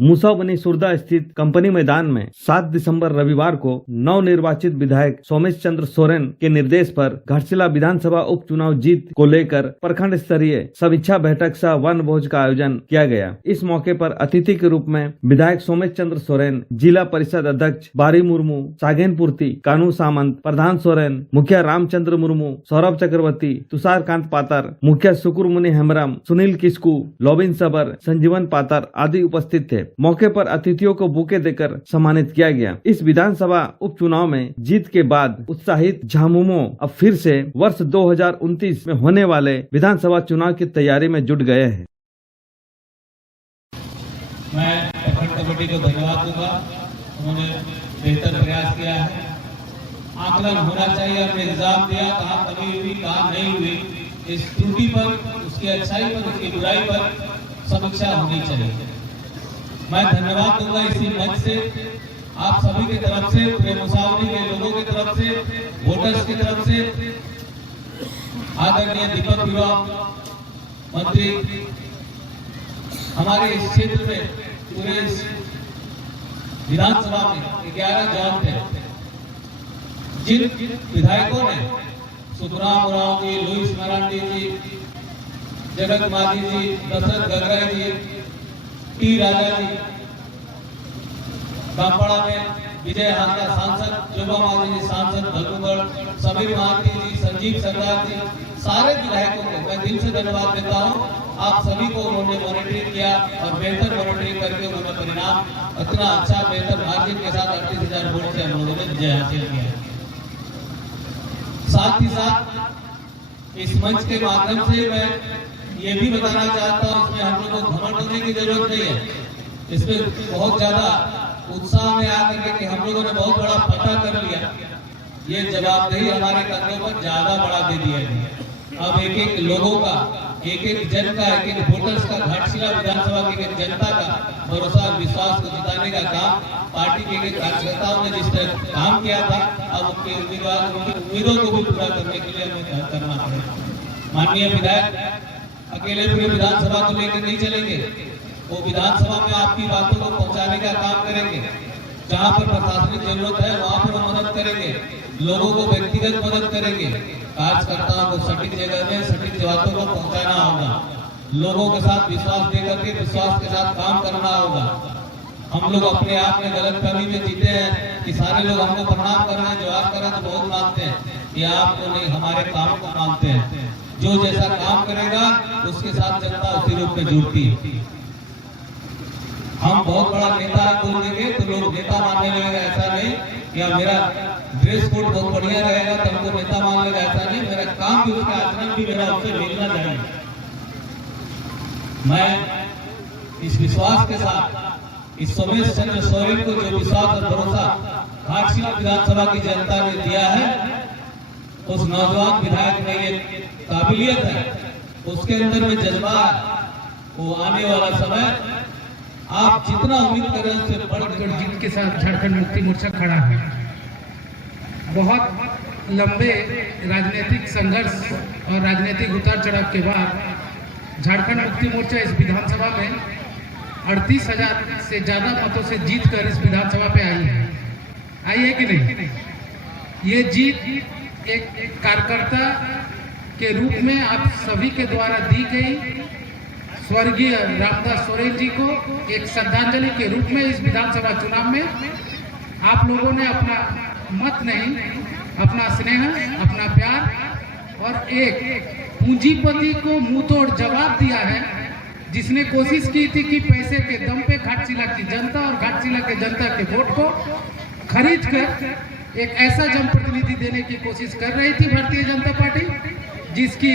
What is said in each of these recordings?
मुसाबनी सुरदा स्थित कंपनी मैदान में 7 दिसंबर रविवार को नवनिर्वाचित विधायक सोमेश चंद्र सोरेन के निर्देश पर घाटशिला विधानसभा उपचुनाव जीत को लेकर प्रखंड स्तरीय समीक्षा बैठक सह वन भोज का आयोजन किया गया। इस मौके पर अतिथि के रूप में विधायक सोमेश चंद्र सोरेन, जिला परिषद अध्यक्ष बारी मुर्मू, सागेन पूर्ति, कानू सामंत, प्रधान सोरेन, मुखिया रामचंद्र मुर्मू, सौरभ चक्रवर्ती, तुषार कांत पातर, मुखिया सुकुर मुनि हेम्ब्रम, सुनील किस्कू, लोबिन सबर, संजीवन पातर आदि उपस्थित थे। मौके पर अतिथियों को बुके देकर सम्मानित किया गया। इस विधानसभा उपचुनाव में जीत के बाद उत्साहित झामुमो अब फिर से वर्ष 2029 में होने वाले विधानसभा चुनाव की तैयारी में जुट गए हैं। मैं प्रखंड कमेटी को धन्यवाद दूंगा, उन्होंने बेहतर प्रयास किया है। आकलन होना चाहिए, हमने एग्जाम दिया, कहाँ कमी हुई कहाँ नहीं हुई, इस त्रुटि पर, उसकी अच्छाई पर, उसकी बुराई पर समीक्षा होनी चाहिए। मैं धन्यवाद दूंगा इसी मंच से आप सभी की तरफ से, पूरे मुसावनी के लोगों की तरफ से, वोटर्स की तरफ से, आदरणीय दीपक विवा मंत्री, हमारे इस क्षेत्र में पूरे विधानसभा में 11 जॉन थे, जिन विधायकों ने सुखराम उरांव जी, लुइस मरांडी जी, जगत माधी जी, दशरथ गगराई जी, टी राजा जी, कापड़ा में विजय हाथा सांसद, जोबा माधी जी सांसद, भलुगढ़, समीर महाती जी, संजीव सरदार जी, सारे विधायकों को मैं दिल से धन्यवाद देता हूँ। आप सभी को उन्होंने मॉनिटरिंग किया और बेहतर मॉनिटरिंग करके उन्होंने परिणाम इतना अच्छा बेहतर मार्जिन के साथ 38,000 वोट से हम लोगों ने विजय हासिल किया। साथ ही साथ इस मंच के माध्यम से मैं ये भी बताना चाहता हूँ, इसमें हम लोगों को घमंड होने की जरूरत नहीं है। इसमें बहुत ज्यादा उत्साह में आकर के हम लोगों ने बहुत बड़ा फतह कर लिया, ये जवाबदेही हमारे कंधों पर ज्यादा बड़ा दे दिया गया। अब एक एक लोगों का, एक एक जन का, एक एक वोटर्स का, घाटशिला विधानसभा की एक जनता का भरोसा विश्वास को जिताने का काम पार्टी के एक कार्यकर्ताओं ने जिस तरह काम किया था, अब उनके उम्मीदवार, उनकी उम्मीदों को भी पूरा करने के लिए हमें करना पड़ेगा। माननीय विधायक अकेले पूरे विधानसभा को लेकर नहीं चलेंगे, वो विधानसभा में आपकी बातों को पहुंचाने का काम करेंगे। जहां पर प्रशासनिक जरूरत है वहां पर मदद करेंगे, लोगों को व्यक्तिगत मदद करेंगे, कार्यकर्ताओं को सटीक जगह में सटीक बातों को पहुंचाना होगा, लोगों के साथ विश्वास देकर के विश्वास के साथ काम करना होगा। हम लोग अपने आप में गलतफहमी में जीते हैं कि सारे लोग हमको प्रणाम कर रहे हैं, जवाब कर रहे हैं तो बहुत मानते हैं, ये आपको नहीं, हमारे काम को मानते हैं। जो जैसा काम करेगा उसके साथ जनता उसी रूप में जुड़ती है। हम बहुत बड़ा नेता बोल देंगे तो लोग नेता मानने लगेगा, ऐसा नहीं। या मेरा ड्रेस कोड बहुत बढ़िया रहेगा तो हमको नेता मान लेगा, ऐसा नहीं। मेरा काम भी, उसका आचरण भी मेरा उससे मिलना चाहिए। मैं इस विश्वास के साथ इस सोमेश चंद्र सोरेन को जो विश्वास और भरोसा घाटशिला विधानसभा की जनता ने दिया है, उस नौजवान विधायक में ये काबिलियत है, उसके अंदर में जज्बा है, वो आने वाला समय आप जितना उम्मीद करें उससे बढ़कर जीत के साथ झारखंड मुक्ति मोर्चा खड़ा है। बहुत लंबे राजनीतिक संघर्ष और राजनीतिक उतार चढ़ाव के बाद झारखंड मुक्ति मोर्चा इस विधानसभा में 38,000 से ज्यादा मतों से जीतकर इस विधानसभा पे आई है कि नहीं? ये जीत एक कार्यकर्ता के रूप में आप सभी के द्वारा दी गई स्वर्गीय रामदास सोरेन जी को एक श्रद्धांजलि के रूप में इस विधानसभा चुनाव में आप लोगों ने अपना मत नहीं, अपना स्नेह, अपना प्यार और एक पूंजीपति को मुंहतोड़ जवाब दिया है, जिसने कोशिश की थी कि पैसे के दम पे घाटशिला की जनता और घाटशिला के जनता के वोट को खरीद कर एक ऐसा जनप्रतिनिधि देने की कोशिश कर रही थी भारतीय जनता पार्टी, जिसकी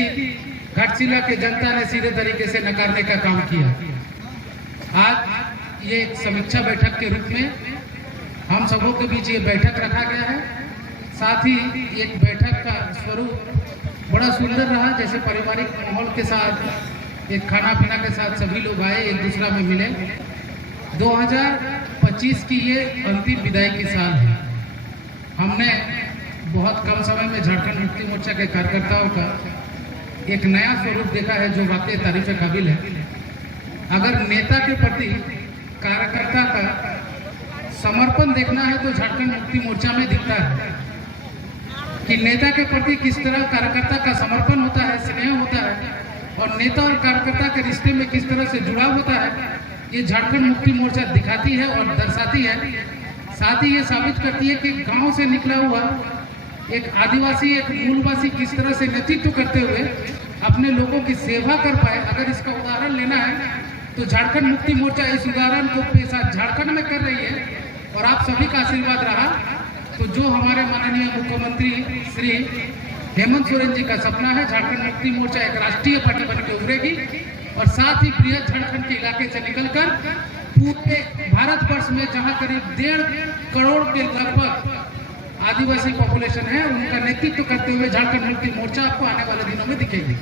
घाटशिला के जनता ने सीधे तरीके से नकारने का काम किया। आज ये एक समीक्षा बैठक के रूप में हम सबों के बीच ये बैठक रखा गया है। साथ ही एक बैठक का स्वरूप बड़ा सुंदर रहा, जैसे पारिवारिक माहौल के साथ एक खाना पीना के साथ सभी लोग आए, एक दूसरा में मिले। 2025 की ये अंतिम विदाई की साल है। हमने बहुत कम समय में झारखंड मुक्ति मोर्चा के कार्यकर्ताओं का एक नया स्वरूप देखा है जो वाकई तारीफ काबिल है। अगर नेता के प्रति कार्यकर्ता का समर्पण देखना है तो झारखंड मुक्ति मोर्चा में दिखता है कि नेता के प्रति किस तरह कार्यकर्ता का समर्पण होता है, स्नेह होता है और नेता और कार्यकर्ता के रिश्ते में किस तरह से जुड़ाव होता है, ये झारखंड मुक्ति मोर्चा दिखाती है और दर्शाती है। साथ ही ये साबित करती है कि गांव से निकला हुआ एक आदिवासी, एक मूलवासी किस तरह से नेतृत्व करते हुए अपने लोगों की सेवा कर पाए। अगर इसका उदाहरण लेना है तो झारखंड मुक्ति मोर्चा इस उदाहरण को पेश झारखंड में कर रही है और आप सभी का आशीर्वाद रहा तो जो हमारे माननीय मुख्यमंत्री श्री हेमंत सोरेन जी का सपना है, झारखंड मुक्ति मोर्चा एक राष्ट्रीय पार्टी बनकर उभरेगी और साथ ही बृहद झारखंड के इलाके से निकलकर पूरे भारतवर्ष में जहां करीब 1.5 करोड़ के लगभग आदिवासी पॉपुलेशन है, उनका नेतृत्व करते हुए झारखंड मुक्ति मोर्चा आपको आने वाले दिनों में दिखेगी।